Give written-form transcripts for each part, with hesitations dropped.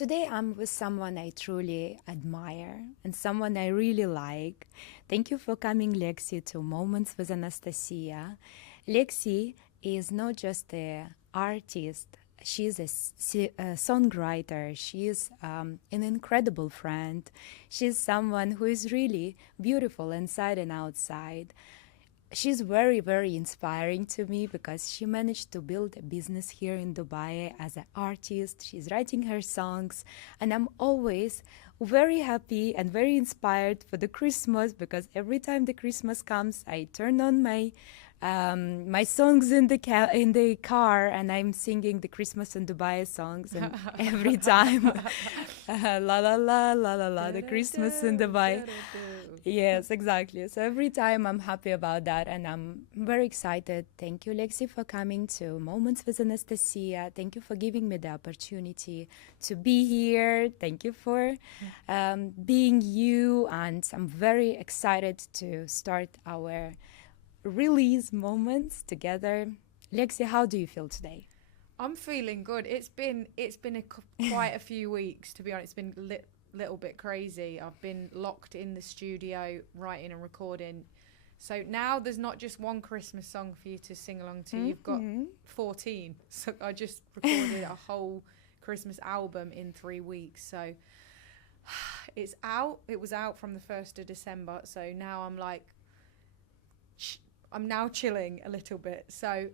Today I'm with someone I truly admire and someone I really like. Thank you for coming, Lexi, to Moments with Anastasia. Lexi is not just an artist, she's a songwriter, she's an incredible friend, she's someone who is really beautiful inside and outside. She's very, very inspiring to me because she managed to build a business here in Dubai as an artist. She's writing her songs, and I'm always very happy and very inspired for the Christmas because every time the Christmas comes, I turn on my songs in the car, and I'm singing the Christmas in Dubai songs, and every time, la la la la la la, the Christmas in Dubai. Yes, exactly. So every time I'm happy about that and I'm very excited. Thank you, Lexi, for coming to Moments with Anastasia. Thank you for giving me the opportunity to be here. Thank you for being you. And I'm very excited to start our release moments together. Lexi, how do you feel today? I'm feeling good. Quite a few weeks, to be honest. It's been little bit crazy. I've been locked in the studio writing and recording. So now there's not just one Christmas song for you to sing along to. You've got 14. So I just recorded a whole Christmas album in 3 weeks. So it's out. It was out from the 1st of December. So now I'm now chilling a little bit. So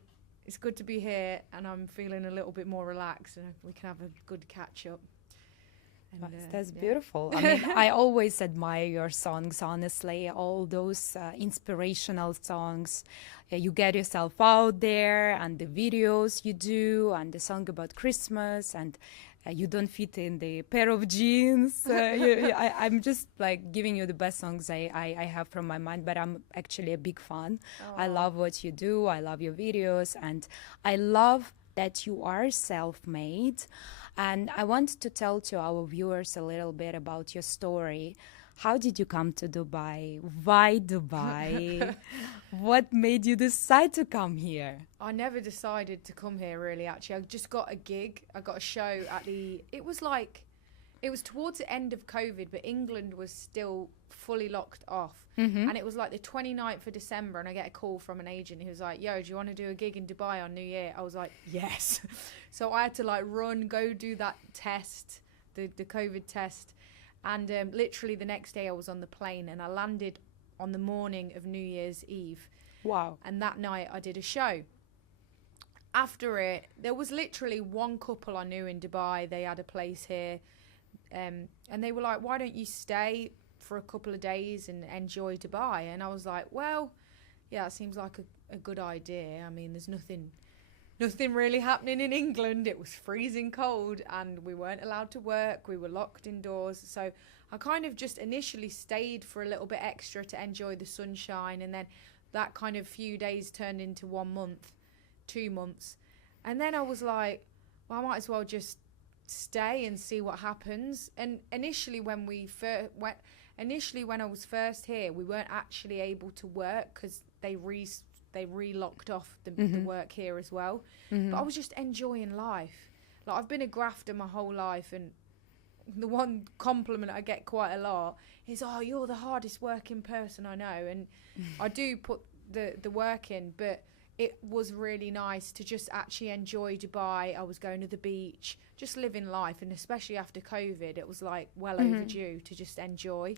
it's good to be here and I'm feeling a little bit more relaxed and we can have a good catch up. That's beautiful. I mean, I always admire your songs, honestly, all those inspirational songs. You get yourself out there and the videos you do and the song about Christmas and you don't fit in the pair of jeans. I'm just like giving you the best songs I have from my mind, but I'm actually a big fan. I love what you do. I love your videos and I love that you are self-made. And I want to tell to our viewers a little bit about your story. How did you come to Dubai? Why Dubai? What made you decide to come here? I never decided to come here, really, actually. I just got a gig. I got a show it was towards the end of COVID, but England was still fully locked off. And it was like the 29th of December, and I get a call from an agent who was like, yo, do you want to do a gig in Dubai on New Year? I was like, yes. So I had to go do that test, the COVID test. And literally the next day I was on the plane and I landed on the morning of New Year's Eve. Wow. And that night I did a show. After it, there was literally one couple I knew in Dubai. They had a place here. And they were like, why don't you stay for a couple of days and enjoy Dubai? And I was like, well, yeah, it seems like a good idea. I mean, there's nothing really happening in England. It was freezing cold and we weren't allowed to work. We were locked indoors. So I kind of just initially stayed for a little bit extra to enjoy the sunshine. And then that kind of few days turned into 1 month, 2 months. And then I was like, well, I might as well just stay and see what happens. And initially when I was first here, we weren't actually able to work because they re-locked off the work here as well. But I was just enjoying life. Like, I've been a grafter my whole life, and the one compliment I get quite a lot is, oh, you're the hardest working person I know. And I do put the work in, but it was really nice to just actually enjoy Dubai. I was going to the beach, just living life, and especially after COVID, it was like well overdue to just enjoy.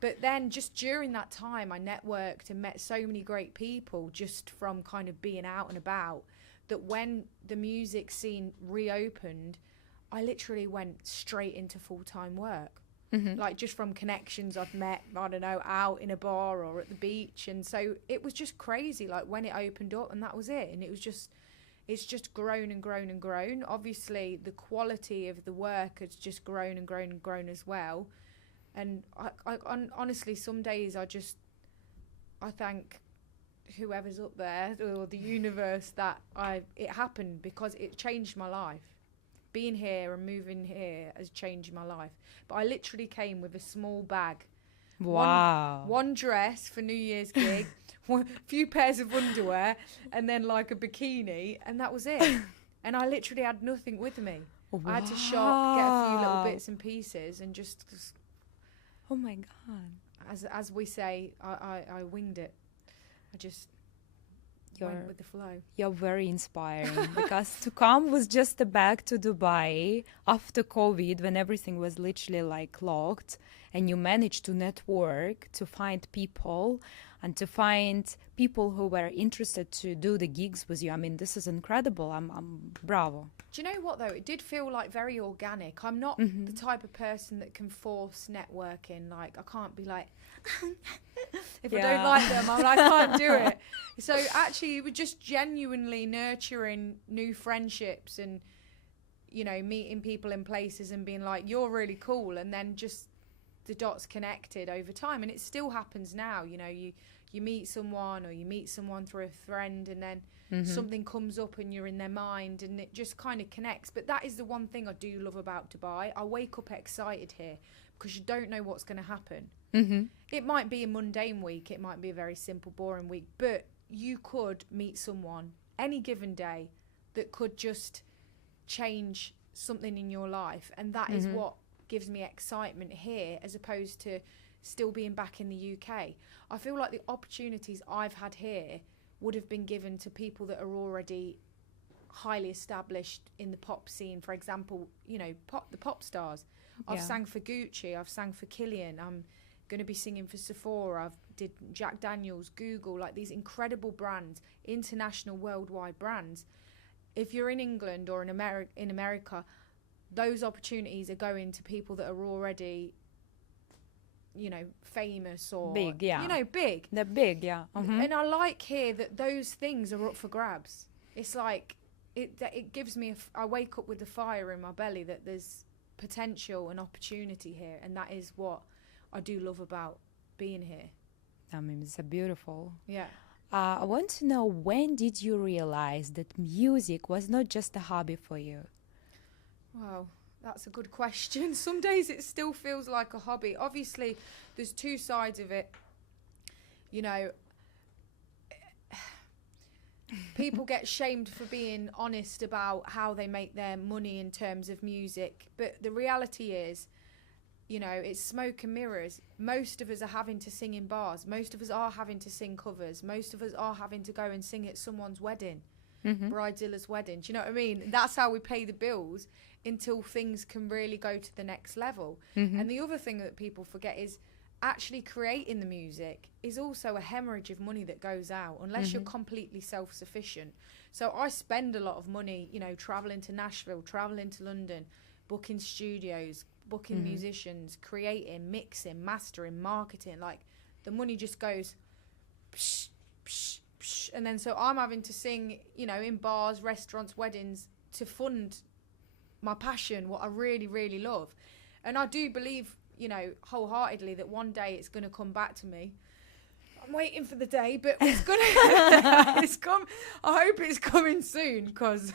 But then just during that time, I networked and met so many great people just from kind of being out and about, that when the music scene reopened, I literally went straight into full-time work. Like just from connections I've met, I don't know, out in a bar or at the beach. And so it was just crazy, like when it opened up, and that was it. And it's just grown and grown and grown. Obviously, the quality of the work has just grown and grown and grown as well. And I honestly, some days I thank whoever's up there or the universe that it happened, because it changed my life. Being here and moving here has changed my life. But I literally came with a small bag. Wow. One dress for New Year's gig, a few pairs of underwear, and then like a bikini, and that was it. And I literally had nothing with me. Wow. I had to shop, get a few little bits and pieces and just Oh my God. as we say, I winged it. I just went with the flow. You're very inspiring because to come was just back to Dubai after COVID when everything was literally like locked, and you managed to network, to find people and to find people who were interested to do the gigs with you. I mean, this is incredible. I'm bravo. Do you know what though? It did feel like very organic. I'm not the type of person that can force networking. Like I can't be like, if I don't like them, I can't do it. So actually, it was just genuinely nurturing new friendships and, you know, meeting people in places and being like, you're really cool. And then just the dots connected over time. And it still happens now. You know, you meet someone or you meet someone through a friend and then something comes up and you're in their mind and it just kind of connects. But that is the one thing I do love about Dubai. I wake up excited here because you don't know what's going to happen. It might be a mundane week. It might be a very simple, boring week. But you could meet someone any given day that could just change something in your life. And that is what gives me excitement here as opposed to still being back in the UK. I feel like the opportunities I've had here would have been given to people that are already highly established in the pop scene. For example, you know, the pop stars. I've sang for Gucci, I've sang for Killian, I'm going to be singing for Sephora, I've did Jack Daniels, Google, like these incredible brands, international, worldwide brands. If you're in England or in America, those opportunities are going to people that are already, you know, famous or big, yeah. You know, big. They're big, yeah. And I like here that those things are up for grabs. It's like it gives me I wake up with the fire in my belly that there's potential and opportunity here, and that is what I do love about being here. I mean, it's beautiful. Yeah. I want to know, when did you realize that music was not just a hobby for you? Wow, that's a good question. Some days it still feels like a hobby. Obviously, there's two sides of it. You know, people get shamed for being honest about how they make their money in terms of music. But the reality is, you know, it's smoke and mirrors. Most of us are having to sing in bars. Most of us are having to sing covers. Most of us are having to go and sing at someone's wedding, Bridezilla's wedding. Do you know what I mean? That's how we pay the bills until things can really go to the next level. And the other thing that people forget is actually creating the music is also a hemorrhage of money that goes out unless you're completely self-sufficient. So I spend a lot of money, you know, traveling to Nashville, traveling to London, booking studios, booking musicians, creating, mixing, mastering, marketing. Like the money just goes psh, psh, psh. And then so I'm having to sing, you know, in bars, restaurants, weddings to fund my passion, what I really, really love. And I do believe, you know, wholeheartedly that one day it's going to come back to me. I'm waiting for the day, but it's going to it's come. I hope it's coming soon because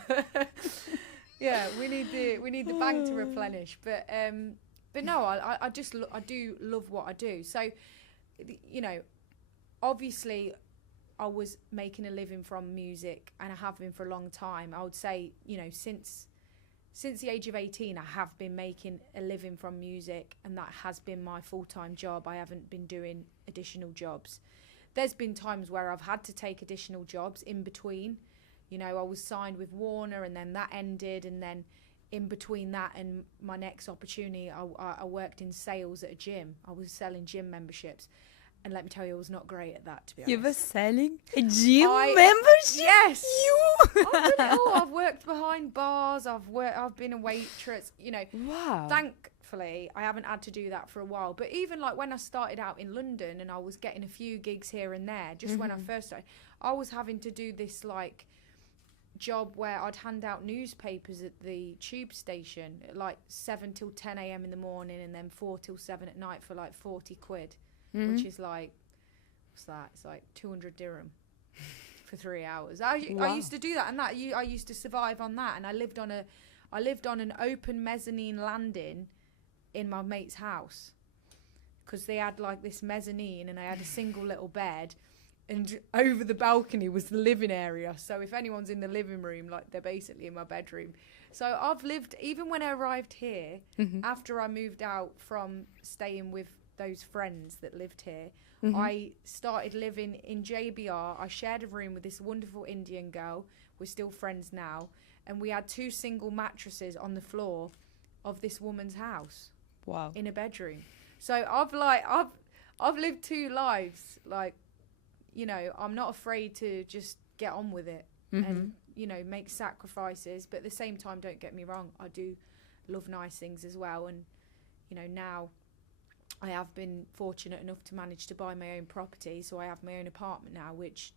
yeah, we need the bank to replenish. But no, I do love what I do. So, you know, obviously I was making a living from music and I have been for a long time. I would say, you know, since the age of 18, I have been making a living from music, and that has been my full-time job. I haven't been doing additional jobs. There's been times where I've had to take additional jobs in between. You know, I was signed with Warner and then that ended, and then in between that and my next opportunity, I worked in sales at a gym. I was selling gym memberships. And let me tell you, I was not great at that, to be honest. You were selling a gym membership? Yes. You? I've done it all. I've worked behind bars. I've been a waitress. You know. Wow. Thankfully, I haven't had to do that for a while. But even like when I started out in London and I was getting a few gigs here and there, just when I first started, I was having to do this like job where I'd hand out newspapers at the tube station at like 7 till 10 a.m. in the morning and then 4 till 7 at night for like 40 quid. Which is like, what's that? It's like 200 dirham for 3 hours. I used to do that, and I used to survive on that. And I lived on an open mezzanine landing in my mate's house because they had like this mezzanine, and I had a single little bed, and over the balcony was the living area. So if anyone's in the living room, like, they're basically in my bedroom. So I've lived, even when I arrived here, after I moved out from staying with those friends that lived here, I started living in JBR. I shared a room with this wonderful Indian girl. We're still friends now. And we had 2 single mattresses on the floor of this woman's house. Wow. In a bedroom. So I've lived 2 lives. Like, you know, I'm not afraid to just get on with it and, you know, make sacrifices. But at the same time, don't get me wrong, I do love nice things as well. And, you know, now I have been fortunate enough to manage to buy my own property. So I have my own apartment now, which,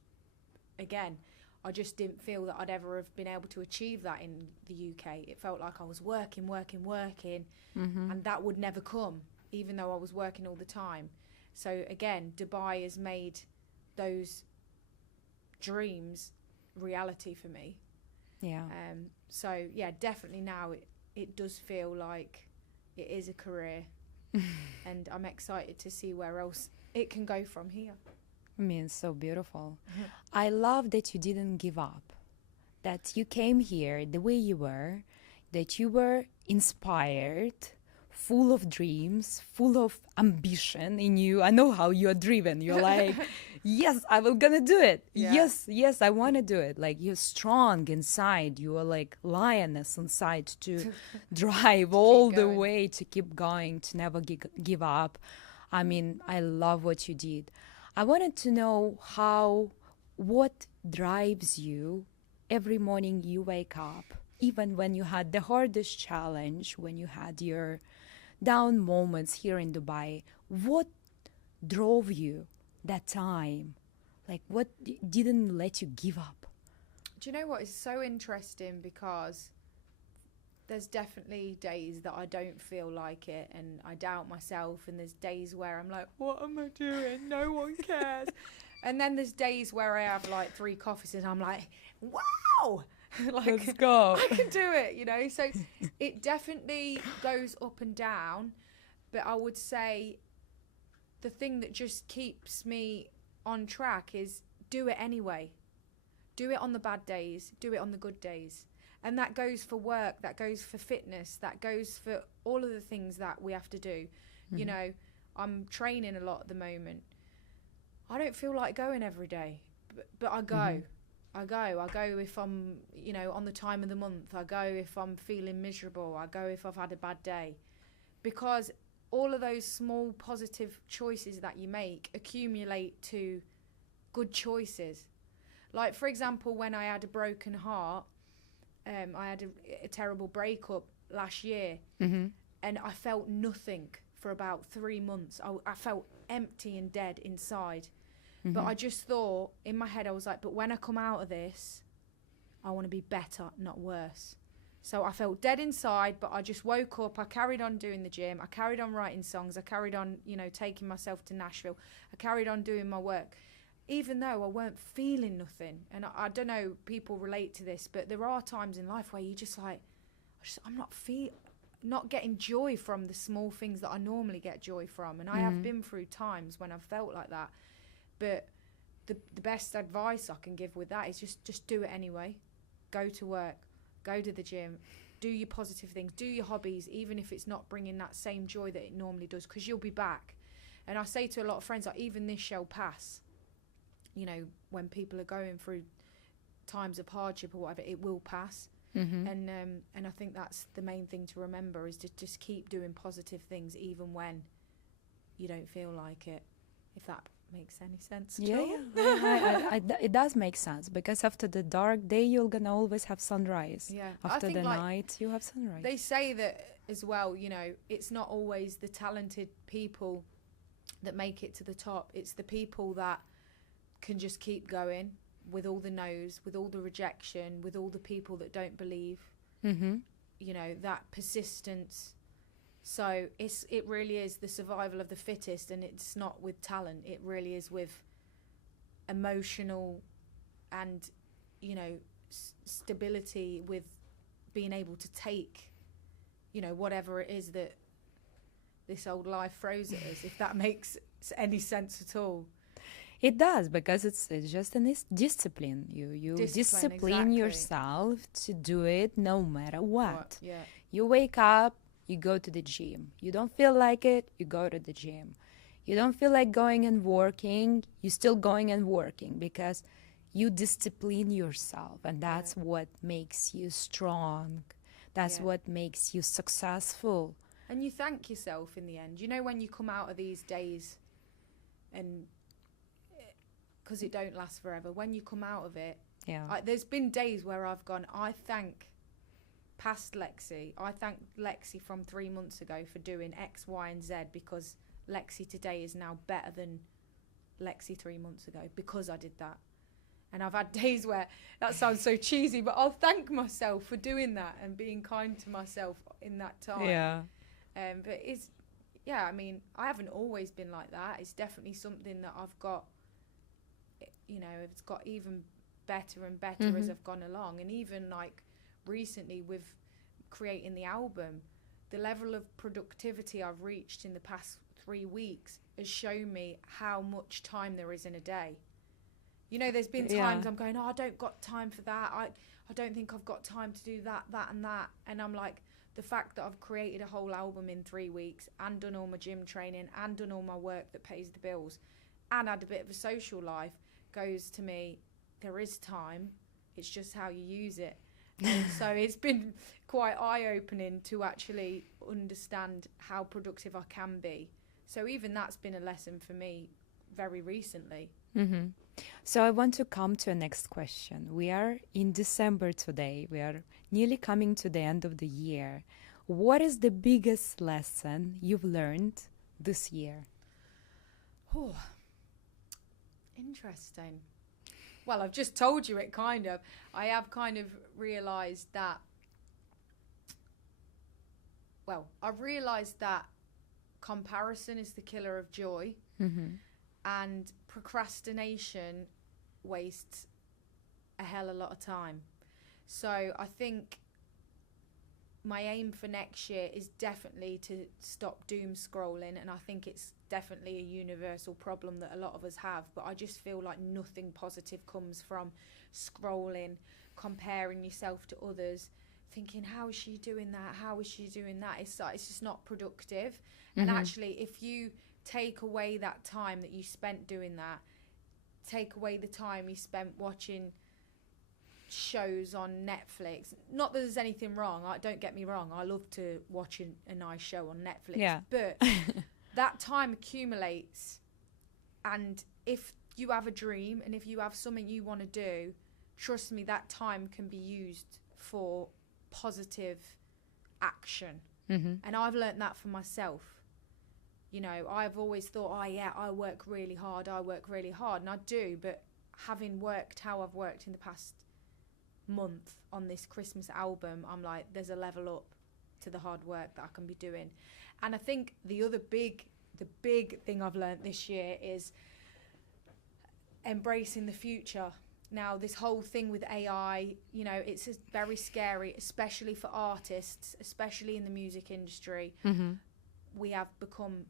again, I just didn't feel that I'd ever have been able to achieve that in the UK. It felt like I was working, and that would never come, even though I was working all the time. So again, Dubai has made those dreams reality for me. Yeah. So yeah, definitely now it does feel like it is a career, and I'm excited to see where else it can go from here. I mean, it's so beautiful. I love that you didn't give up, that you came here the way you were, that you were inspired, full of dreams, full of ambition in you. I know how you are driven. You're like, yes, I will gonna do it. Yeah. Yes, I want to do it. Like, you're strong inside. You are like lioness inside to drive all the way, to keep going, to never give up. I mean, I love what you did. I wanted to know what drives you every morning you wake up, even when you had the hardest challenge, when you had your down moments here in Dubai. What drove you that time? Like, what didn't let you give up? Do you know what is so interesting? Because there's definitely days that I don't feel like it and I doubt myself, and there's days where I'm like, what am I doing? No one cares. And then there's days where I have like 3 coffees and I'm like, wow, like, let's go. I can do it, you know. So it definitely goes up and down, but I would say the thing that just keeps me on track is do it anyway. Do it on the bad days, do it on the good days. And that goes for work, that goes for fitness, that goes for all of the things that we have to do. You know, I'm training a lot at the moment. I don't feel like going every day, but I go. I go if I'm, you know, on the time of the month. I go if I'm feeling miserable. I go if I've had a bad day. Because all of those small positive choices that you make accumulate to good choices. Like, for example, when I had a broken heart, I had a terrible breakup last year, and I felt nothing for about 3 months. I felt empty and dead inside. But I just thought, in my head, I was like, but when I come out of this, I want to be better, not worse. So I felt dead inside, but I just woke up. I carried on doing the gym. I carried on writing songs. I carried on, you know, taking myself to Nashville. I carried on doing my work, even though I weren't feeling nothing. And I don't know, people relate to this, but there are times in life where you just like, I'm not getting joy from the small things that I normally get joy from. And I have been through times when I've felt like that. But the best advice I can give with that is just do it anyway. Go to work, go to the gym, do your positive things, do your hobbies, even if it's not bringing that same joy that it normally does, because you'll be back. And I say to a lot of friends, like, even this shall pass. You know, when people are going through times of hardship or whatever, it will pass. And I think that's the main thing to remember, is to just keep doing positive things even when you don't feel like it, if that makes any sense at all. Yeah. It does make sense, because after the dark day, you're gonna always have sunrise. Yeah. After the like, night, you have sunrise. They say that as well, you know, it's not always the talented people that make it to the top. It's the people that can just keep going with all the no's, with all the rejection, with all the people that don't believe. You know, that persistence. So it really is the survival of the fittest, and it's not with talent. It really is with emotional and, you know, stability, with being able to take, you know, whatever it is that this old life throws at us, if that makes any sense at all. It does, because it's just a discipline. You discipline exactly. yourself to do it no matter what. Yeah. You wake up, you go to the gym. You don't feel like it, you go to the gym. You don't feel like going and working, you still going and working, because you discipline yourself, and that's what makes you strong. That's what makes you successful. And you thank yourself in the end. You know, when you come out of these days, and because it don't last forever, when you come out of it, there's been days where I've gone, I thank past Lexi. I thank Lexi from 3 months ago for doing X, Y, and Z, because Lexi today is now better than Lexi 3 months ago because I did that. And I've had days where, that sounds so cheesy, but I'll thank myself for doing that and being kind to myself in that time. Yeah. But I mean, I haven't always been like that. It's definitely something that I've got, it's got even better and better as I've gone along. And even like recently with creating the album, the level of productivity I've reached in the past 3 weeks has shown me how much time there is in a day. You know, there's been times I'm going, I don't got time for that. I don't think I've got time to do that, and that. And I'm like, the fact that I've created a whole album in 3 weeks and done all my gym training and done all my work that pays the bills and had a bit of a social life goes to me, there is time. It's just how you use it. And so it's been quite eye-opening to actually understand how productive I can be. So even that's been a lesson for me very recently. Mm-hmm. So I want to come to a next question. We are in December today. We are nearly coming to the end of the year. What is the biggest lesson you've learned this year? Oh, interesting. Well, I've just told you it kind of. I have kind of realised that, I've realised that comparison is the killer of joy. Mm-hmm. And procrastination wastes a hell of a lot of time. So I think my aim for next year is definitely to stop doom scrolling, and I think it's definitely a universal problem that a lot of us have, but I just feel like nothing positive comes from scrolling, comparing yourself to others, thinking, how is she doing that? How is she doing that? It's just not productive. And actually, if you take away that time that you spent doing that, take away the time you spent watching shows on Netflix. Not that there's anything wrong, don't get me wrong, I love to watch a nice show on Netflix, but that time accumulates, and if you have a dream and if you have something you want to do, trust me, that time can be used for positive action. And I've learned that for myself. You know, I've always thought, I work really hard, and I do, but having worked how I've worked in the past month on this Christmas album, I'm like, there's a level up to the hard work that I can be doing. And I think the big thing I've learned this year is embracing the future. Now, this whole thing with AI, you know, it's very scary, especially for artists, especially in the music industry. We have become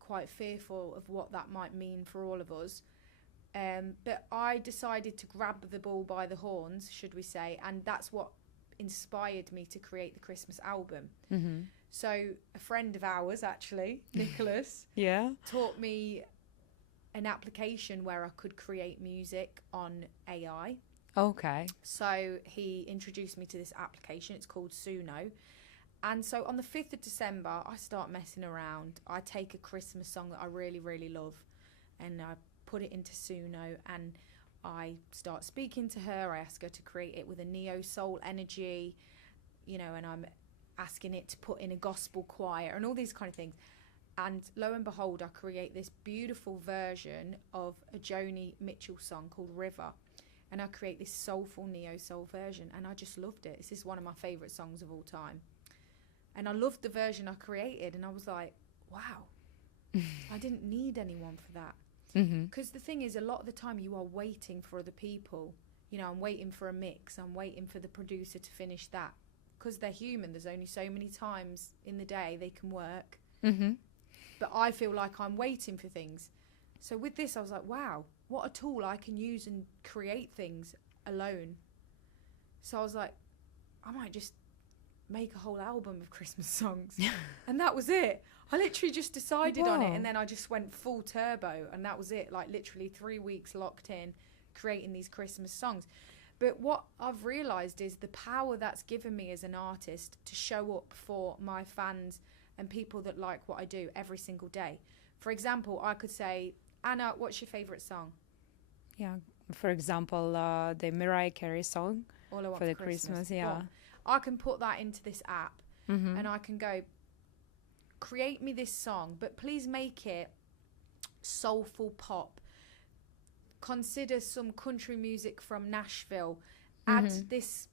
quite fearful of what that might mean for all of us. But I decided to grab the bull by the horns, should we say, and that's what inspired me to create the Christmas album. So a friend of ours, actually, Nicholas, taught me an application where I could create music on AI. Okay. So he introduced me to this application. It's called Suno. And so on the 5th of December, I start messing around. I take a Christmas song that I really, really love, and I put it into Suno, and I start speaking to her. I ask her to create it with a neo-soul energy, you know, and I'm asking it to put in a gospel choir and all these kind of things. And lo and behold, I create this beautiful version of a Joni Mitchell song called River. And I create this soulful neo-soul version, and I just loved it. This is one of my favourite songs of all time. And I loved the version I created, and I was like, wow, I didn't need anyone for that. Because the thing is, a lot of the time you are waiting for other people. You know, I'm waiting for a mix. I'm waiting for the producer to finish that. Because they're human. There's only so many times in the day they can work. But I feel like I'm waiting for things. So with this, I was like, wow, what a tool I can use and create things alone. So I was like, I might just make a whole album of Christmas songs. And that was it. I literally just decided on it, Wow. and then I just went full turbo, and that was it. Like literally 3 weeks locked in, creating these Christmas songs. But what I've realised is the power that's given me as an artist to show up for my fans and people that like what I do every single day. For example, I could say, Anna, what's your favourite song? Yeah. For example, the Mariah Carey song All I Want for the Christmas. Yeah. Boom. I can put that into this app, and I can go, create me this song, but please make it soulful pop. Consider some country music from Nashville. Add this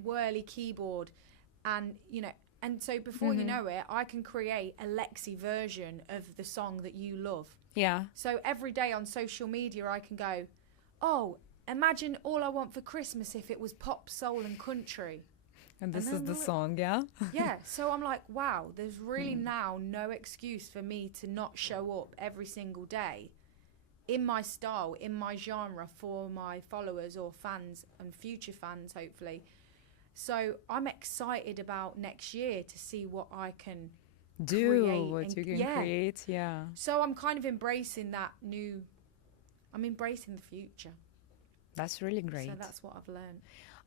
whirly keyboard, and and so before you know it, I can create a Lexi version of the song that you love. Yeah. So every day on social media, I can go, oh, imagine All I Want for Christmas if it was pop, soul, and country. And this And is then the the- song, yeah? Yeah, so I'm like, wow, there's really now no excuse for me to not show up every single day in my style, in my genre for my followers or fans and future fans, hopefully. So I'm excited about next year to see what I can Do create what and- you can yeah. create, yeah. So I'm kind of embracing I'm embracing the future. That's really great. So that's what I've learned.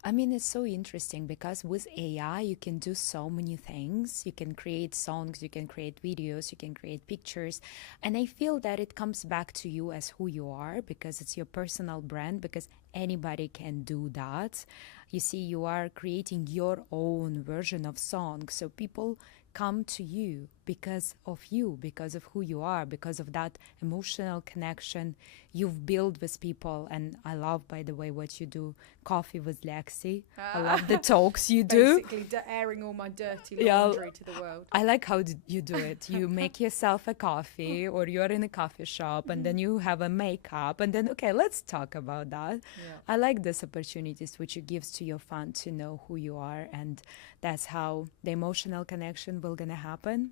I mean, it's so interesting because with AI, you can do so many things. You can create songs, you can create videos, you can create pictures. And I feel that it comes back to you as who you are because it's your personal brand, because anybody can do that. You see, you are creating your own version of song. So people come to you because of you, because of who you are, because of that emotional connection you've built with people. And I love, by the way, what you do, Coffee with Lexi. I love the talks you do. Basically, airing all my dirty Yeah. laundry to the world. I like how you do it. You make yourself a coffee, or you're in a coffee shop, and then you have a makeup, and then, okay, let's talk about that. Yeah. I like these opportunities which it gives to your fan to know who you are, and that's how the emotional connection will gonna happen.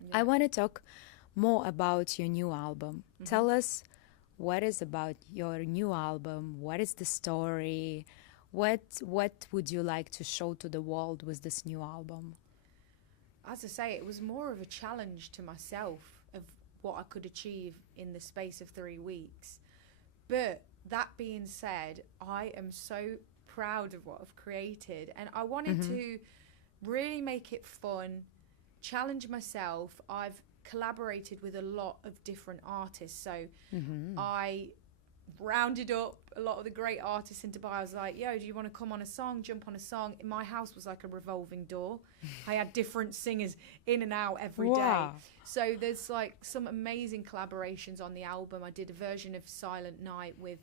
Yeah. I want to talk more about your new album. Tell us what is about your new album. What is the story? What would you like to show to the world with this new album? As I say, it was more of a challenge to myself of what I could achieve in the space of 3 weeks. But that being said, I am so proud of what I've created, and I wanted to really make it fun, challenge myself. I've collaborated with a lot of different artists, so I rounded up a lot of the great artists in Dubai. I was like, yo, do you want to come on a song, jump on a song? My house was like a revolving door. I had different singers in and out every day. Wow. So there's like some amazing collaborations on the album. I did a version of Silent Night with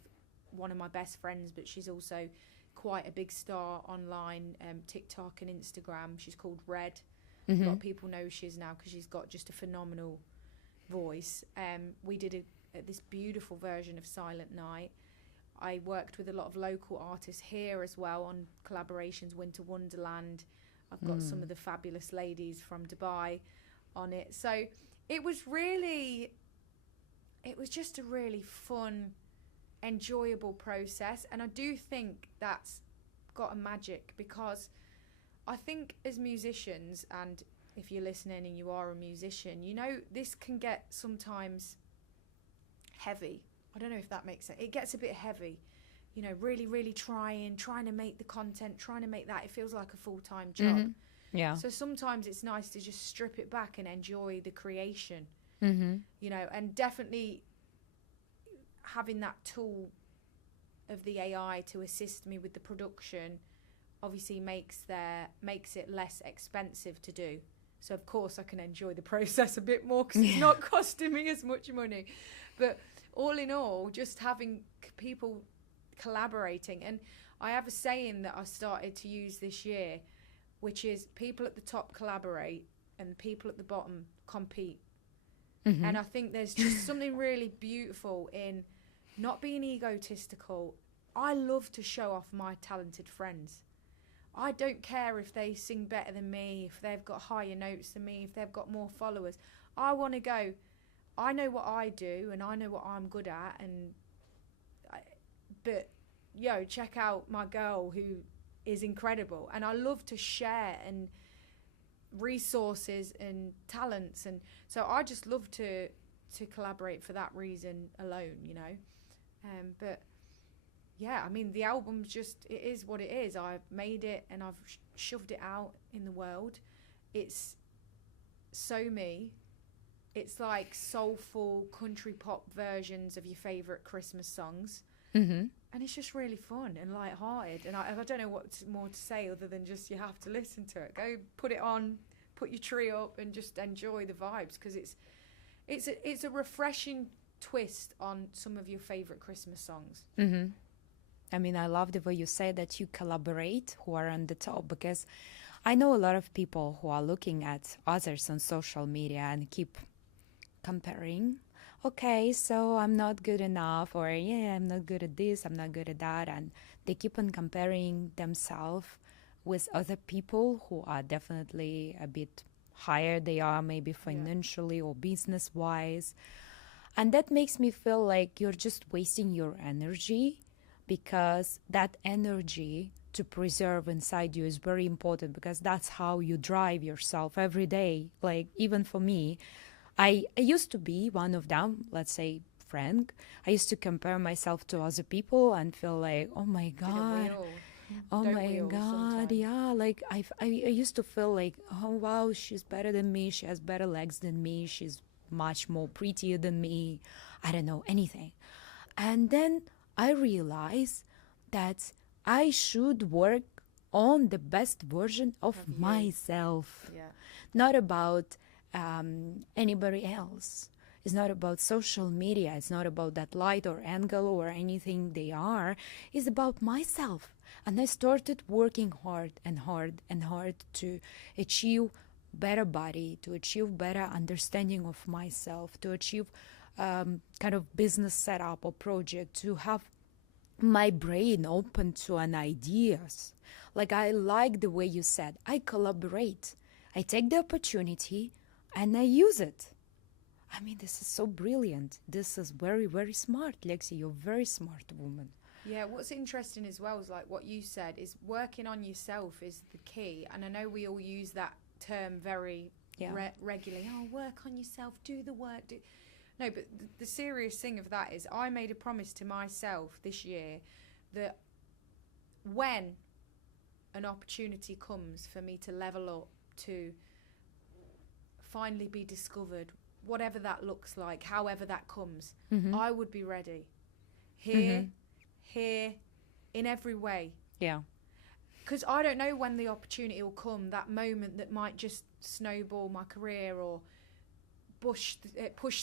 one of my best friends, but she's also quite a big star online, TikTok and Instagram. She's called Red. A lot of people know who she is now because she's got just a phenomenal voice. We did this beautiful version of Silent Night. I worked with a lot of local artists here as well on collaborations, Winter Wonderland. I've got some of the fabulous ladies from Dubai on it. So it was just a really fun, enjoyable process. And I do think that's got a magic, because I think as musicians, and if you're listening and you are a musician, you know, this can get sometimes heavy. I don't know if that makes sense. It gets a bit heavy, you know, really, really trying to make the content, trying to make that. It feels like a full-time job. Yeah. So sometimes it's nice to just strip it back and enjoy the creation, you know, and definitely having that tool of the AI to assist me with the production obviously makes it less expensive to do. So of course I can enjoy the process a bit more because it's not costing me as much money. But all in all, just having people collaborating. And I have a saying that I started to use this year, which is people at the top collaborate and people at the bottom compete. And I think there's just something really beautiful in not being egotistical. I love to show off my talented friends. I don't care if they sing better than me, if they've got higher notes than me, if they've got more followers. I want to go, I know what I do and I know what I'm good at, but check out my girl who is incredible, and I love to share and resources and talents, and so I just love to collaborate for that reason alone, but yeah, I mean, the album's just, it is what it is. I've made it and I've shoved it out in the world. It's so me. It's like soulful country pop versions of your favourite Christmas songs. Mm-hmm. And it's just really fun and light-hearted. And I don't know what more to say other than just you have to listen to it. Go put it on, put your tree up and just enjoy the vibes, because it's a refreshing twist on some of your favourite Christmas songs. Mm-hmm. I mean, I love the way you say that you collaborate who are on the top, because I know a lot of people who are looking at others on social media and keep comparing. Okay, so I'm not good enough, or yeah, I'm not good at this, I'm not good at that. And they keep on comparing themselves with other people who are definitely a bit higher they are, maybe financially or business-wise. And that makes me feel like you're just wasting your energy, because that energy to preserve inside you is very important, because that's how you drive yourself every day. Like, even for me, I used to be one of them, let's say Frank. I used to compare myself to other people and feel like, oh my God, oh my God, yeah. Like I used to feel like, oh wow, she's better than me. She has better legs than me. She's much more prettier than me. I don't know anything. And then I realized that I should work on the best version of myself. Yeah. Not about anybody else. It's not about social media. It's not about that light or angle or anything they are. It's about myself. And I started working hard and hard and hard to achieve better body, to achieve better understanding of myself, to achieve kind of business setup or project, to have my brain open to an ideas. Like, I like the way you said, I collaborate. I take the opportunity and I use it. I mean, this is so brilliant. This is very, very smart, Lexi. You're a very smart woman. Yeah, what's interesting as well is like what you said, is working on yourself is the key. And I know we all use that term very regularly. Oh, work on yourself, do the work. No, but the serious thing of that is I made a promise to myself this year that when an opportunity comes for me to level up, to finally be discovered, whatever that looks like, however that comes, I would be ready. Here, in every way. Yeah. Because I don't know when the opportunity will come, that moment that might just snowball my career or push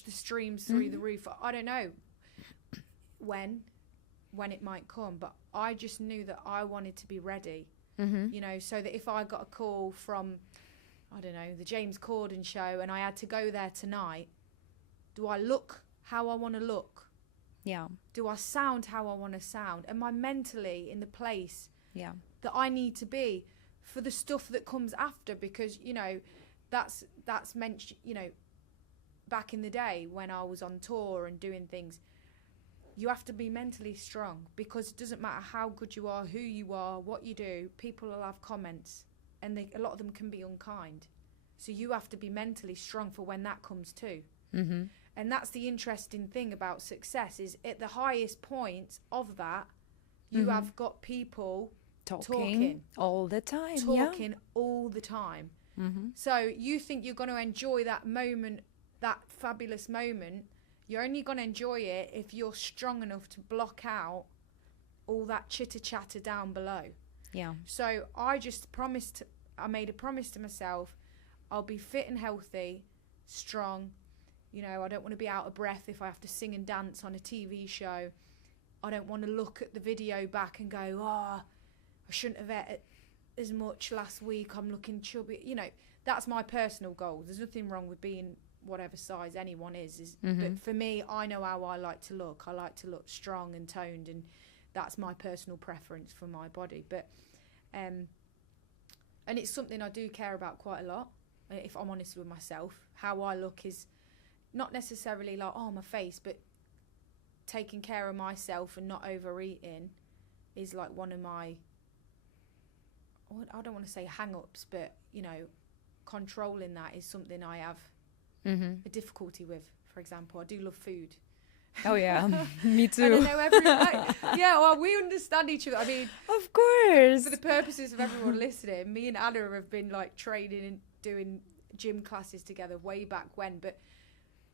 the streams through the roof. I don't know when it might come, but I just knew that I wanted to be ready, so that if I got a call from, I don't know, the James Corden show and I had to go there tonight, do I look how I want to look? Yeah. Do I sound how I want to sound? Am I mentally in the place that I need to be for the stuff that comes after? Because, that's meant, back in the day when I was on tour and doing things, you have to be mentally strong, because it doesn't matter how good you are, who you are, what you do, people will have comments, and a lot of them can be unkind. So you have to be mentally strong for when that comes too. And that's the interesting thing about success, is at the highest point of that, you have got people talking all the time. All the time. So you think you're going to enjoy that moment, that fabulous moment. You're only going to enjoy it if you're strong enough to block out all that chitter chatter down below. Yeah. So I made a promise to myself, I'll be fit and healthy, strong. I don't want to be out of breath if I have to sing and dance on a TV show. I don't want to look at the video back and go, I shouldn't have ate as much last week. I'm looking chubby. That's my personal goal. There's nothing wrong with being whatever size anyone is. But for me, I know how I like to look. I like to look strong and toned, and that's my personal preference for my body. But and it's something I do care about quite a lot, if I'm honest with myself. How I look is not necessarily like, oh, my face, but taking care of myself and not overeating is like one of my, I don't want to say hang-ups, but, you know, controlling that is something I have a difficulty with. For example, I do love food. Oh yeah, me too. I don't know, everyone. Yeah, well, we understand each other. I mean, of course. For the purposes of everyone listening, me and Anna have been like training and doing gym classes together way back when. But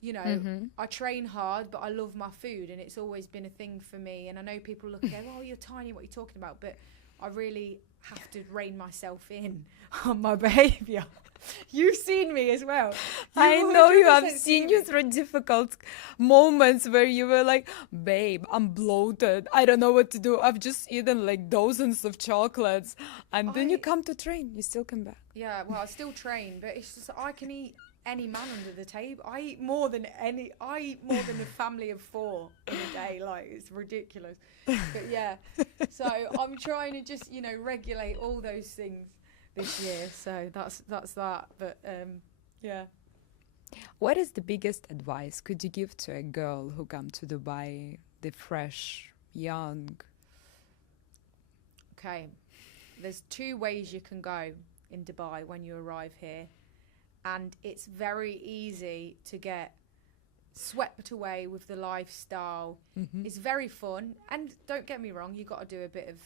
you know, I train hard, but I love my food, and it's always been a thing for me. And I know people look at, oh, you're tiny, what are you talking about? But I really have to rein myself in on my behaviour. You've seen me as well. I know you have seen you through difficult moments where you were like, babe, I'm bloated. I don't know what to do. I've just eaten like dozens of chocolates. And then you come to train. You still come back. Yeah, well, I still train, but it's just I can eat any man under the table. I eat more than a family of 4 in a day. Like, it's ridiculous. But yeah, so I'm trying to just, you know, regulate all those things this year. So that's that. But yeah. What is the biggest advice could you give to a girl who come to Dubai, the fresh, young? Okay, there's 2 ways you can go in Dubai when you arrive here. And it's very easy to get swept away with the lifestyle. It's very fun. And don't get me wrong, you got to do a bit of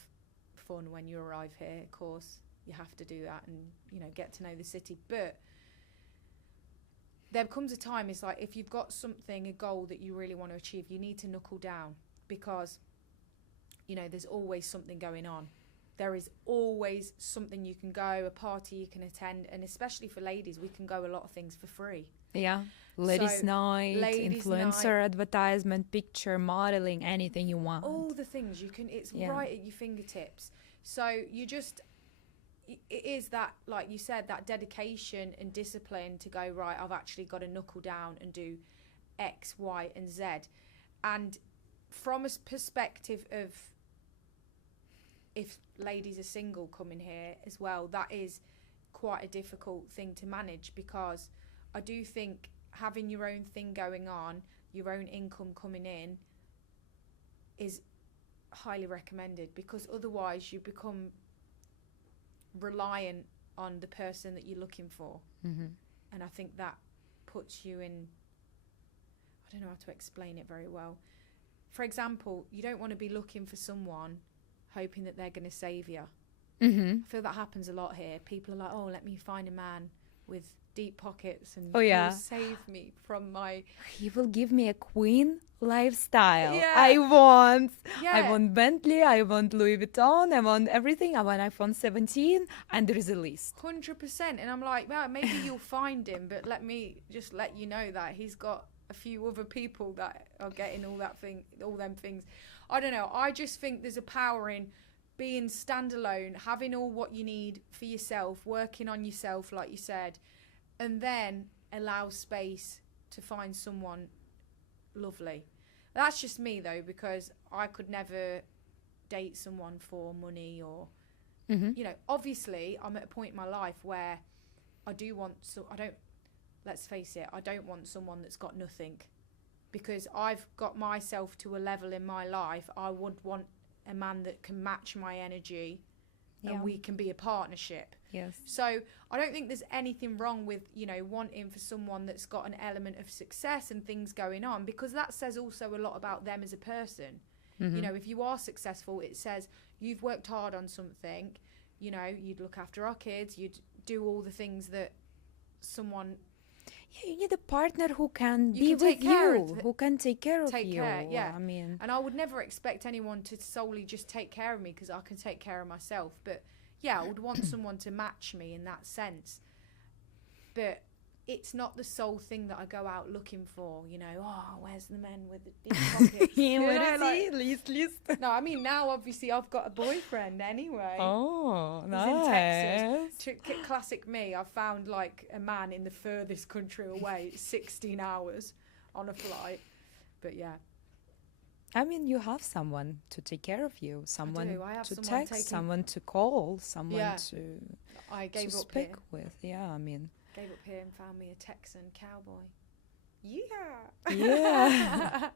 fun when you arrive here. Of course, you have to do that and, you know, get to know the city. But there comes a time, it's like if you've got something, a goal that you really want to achieve, you need to knuckle down because, you know, there's always something going on. There is always something you can go, a party you can attend, and especially for ladies, we can go a lot of things for free. Yeah, ladies' night, influencer advertisement, picture, modeling, anything you want. All the things you can, it's right at your fingertips. So you just, it is that, like you said, that dedication and discipline to go, right, I've actually got to knuckle down and do X, Y, and Z. And from a perspective of, if ladies are single coming here as well, that is quite a difficult thing to manage because I do think having your own thing going on, your own income coming in is highly recommended because otherwise you become reliant on the person that you're looking for. And I think that puts you in, I don't know how to explain it very well. For example, you don't want to be looking for someone hoping that they're going to save you. I feel that happens a lot here. People are like, oh, let me find a man with deep pockets and he'll save me from my... He will give me a queen lifestyle. I want Bentley, I want Louis Vuitton, I want everything. I want iPhone 17 and there is a list. 100%. And I'm like, well, maybe you'll find him, but let me just let you know that he's got a few other people that are getting all them things. I don't know. I just think there's a power in being standalone, having all what you need for yourself, working on yourself, like you said, and then allow space to find someone lovely. That's just me, though, because I could never date someone for money or, you know, obviously I'm at a point in my life where I do want, let's face it, I don't want someone that's got nothing. Because I've got myself to a level in my life, I would want a man that can match my energy and we can be a partnership. Yes. So I don't think there's anything wrong with, you know, wanting for someone that's got an element of success and things going on, because that says also a lot about them as a person. You know, if you are successful, it says you've worked hard on something, you know, you'd look after our kids, you'd do all the things that someone... Yeah, you need a partner who can be with you, who can take care of you. I mean, and I would never expect anyone to solely just take care of me because I can take care of myself. But yeah, I would want someone to match me in that sense. But it's not the sole thing that I go out looking for. You know, oh, where's the men with the deep pockets? Where is he? List. No, I mean now obviously I've got a boyfriend anyway. Oh, He's nice. in Texas. Classic me. I found like a man in the furthest country away, 16 hours on a flight. But yeah. I mean, you have someone to take care of you, someone I have to someone text, someone to call, someone I gave to up speak here. with. Yeah, I mean. Gave up here and found me a Texan cowboy. Yeah. Yeah.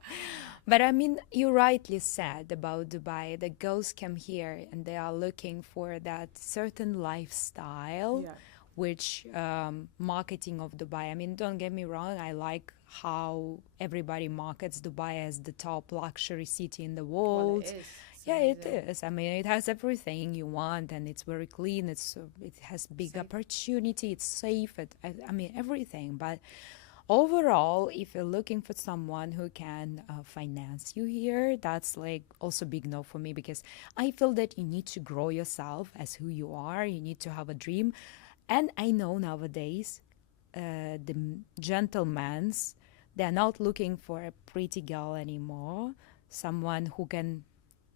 But I mean, you rightly said about Dubai, the girls come here and they are looking for that certain lifestyle, Yeah. which marketing of Dubai. I mean, don't get me wrong, I like how everybody markets Dubai as the top luxury city in the Well, world. it is. It's Yeah, it amazing. is. I mean, it has everything you want, and it's very clean. It has big Safe. opportunity. It's safe. I mean, everything. But overall, if you're looking for someone who can finance you here, that's like also big no for me, because I feel that you need to grow yourself as who you are. You need to have a dream, and I know nowadays gentlemen's, they're not looking for a pretty girl anymore, someone who can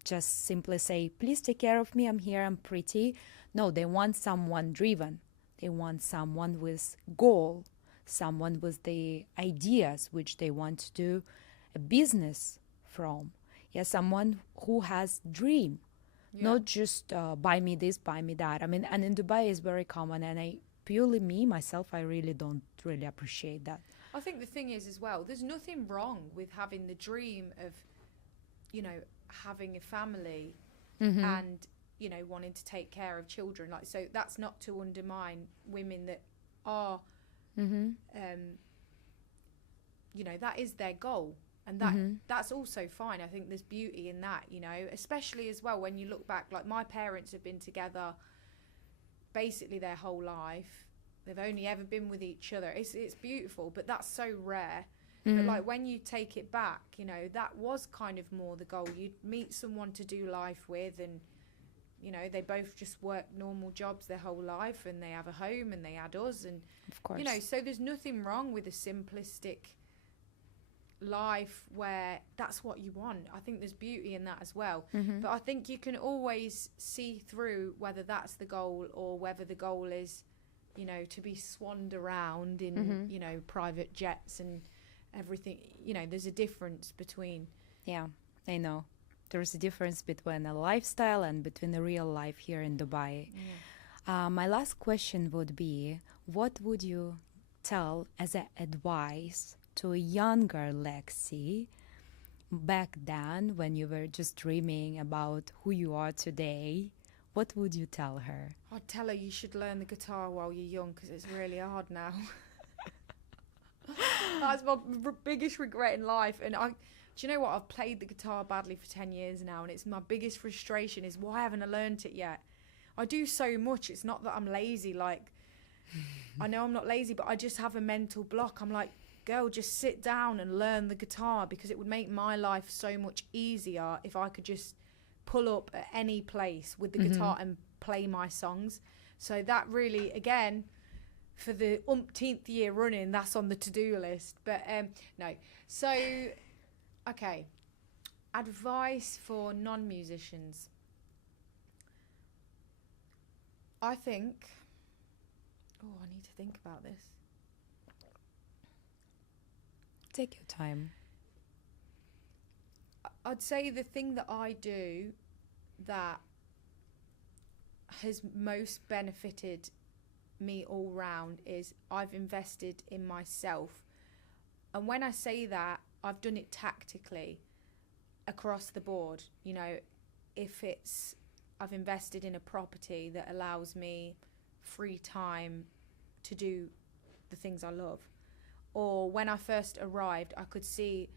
just simply say, please take care of me, I'm here, I'm pretty. No, they want someone driven. They want someone with goal, someone with the ideas which they want to do a business from. Yeah, someone who has dream, Yeah. not just buy me this, buy me that. I mean, and in Dubai is very common, and I purely me myself, I really don't really appreciate that. I think the thing is as well, there's nothing wrong with having the dream of, having a family and, wanting to take care of children. Like, so that's not to undermine women that are, that is their goal. And that's also fine. I think there's beauty in that, especially as well when you look back, like my parents have been together basically their whole life. They've only ever been with each other. It's beautiful, but that's so rare. But like when you take it back, that was kind of more the goal. You'd meet someone to do life with, and they both just work normal jobs their whole life, and they have a home, and they had us, and Of course. so there's nothing wrong with a simplistic life where that's what you want. I think there's beauty in that as well. But I think you can always see through whether that's the goal or whether the goal is, to be swanned around in, private jets and everything. There's a difference between. Yeah, I know. There's a difference between a lifestyle and between the real life here in Dubai. My last question would be, what would you tell as an advice to a younger Lexi back then when you were just dreaming about who you are today? What would you tell her? I'd tell her you should learn the guitar while you're young, because it's really hard now. That's my biggest regret in life. And do you know what? I've played the guitar badly for 10 years now, and it's my biggest frustration is why haven't I learned it yet? I do so much. It's not that I'm lazy. Like, I know I'm not lazy, but I just have a mental block. I'm like, girl, just sit down and learn the guitar, because it would make my life so much easier if I could just pull up at any place with the guitar and play my songs. So that really, again, for the umpteenth year running, that's on the to-do list. But no. So, okay. Advice for non-musicians. I think... Oh, I need to think about this. Take your time. I'd say the thing that I do that has most benefited me all round is I've invested in myself. And when I say that, I've done it tactically across the board. If it's I've invested in a property that allows me free time to do the things I love. Or when I first arrived, I could see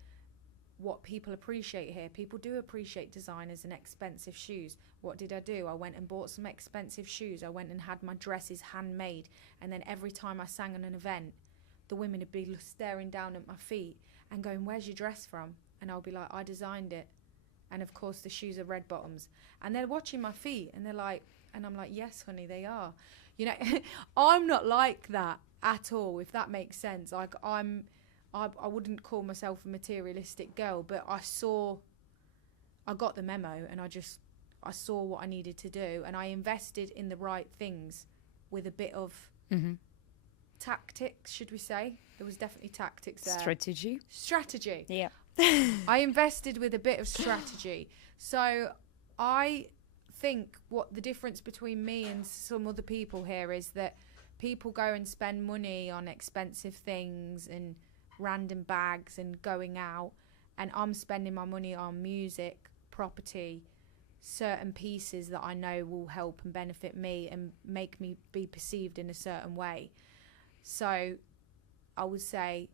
what people appreciate here. People do appreciate designers and expensive shoes. What did I do? I went and bought some expensive shoes. I went and had my dresses handmade. And then every time I sang on an event, the women would be staring down at my feet and going, where's your dress from? And I'll be like, I designed it. And of course the shoes are red bottoms. And they're watching my feet and they're like, and I'm like, yes, honey, they are. I'm not like that at all, if that makes sense. Like I wouldn't call myself a materialistic girl, but I got the memo, and I saw what I needed to do, and I invested in the right things with a bit of tactics, should we say? There was definitely tactics there. Strategy. Yeah. I invested with a bit of strategy. So I think what the difference between me and some other people here is that people go and spend money on expensive things and random bags and going out, and I'm spending my money on music, property, certain pieces that I know will help and benefit me and make me be perceived in a certain way. So I would say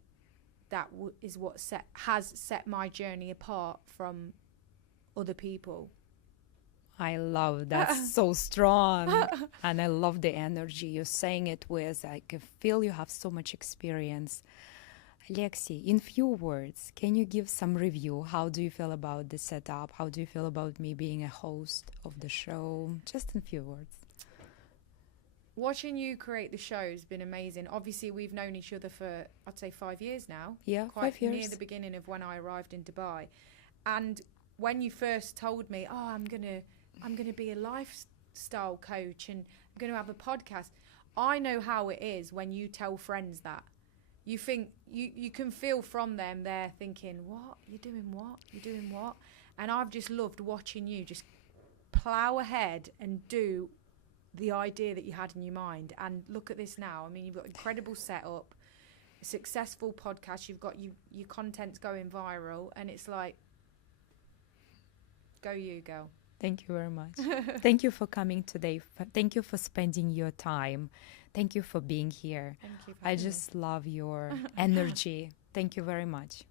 that is what has set my journey apart from other people. I love that. So strong. And I love the energy you're saying it with. I can feel you have so much experience. Lexi, in few words, can you give some review? How do you feel about the setup? How do you feel about me being a host of the show? Just in few words. Watching you create the show has been amazing. Obviously, we've known each other for, I'd say, 5 years now. Yeah, quite 5 years. near the beginning of when I arrived in Dubai. And when you first told me, oh, I'm gonna be a lifestyle coach and I'm gonna have a podcast, I know how it is when you tell friends that. You think you can feel from them, they're thinking, what? You're doing what? You're doing what? And I've just loved watching you just plow ahead and do the idea that you had in your mind. And look at this now. I mean, you've got incredible setup, a successful podcast, you've got your content's going viral, and it's like, go you, girl. Thank you very much. Thank you for coming today. Thank you for spending your time. Thank you for being here. Thank you. I just love your energy. Thank you very much.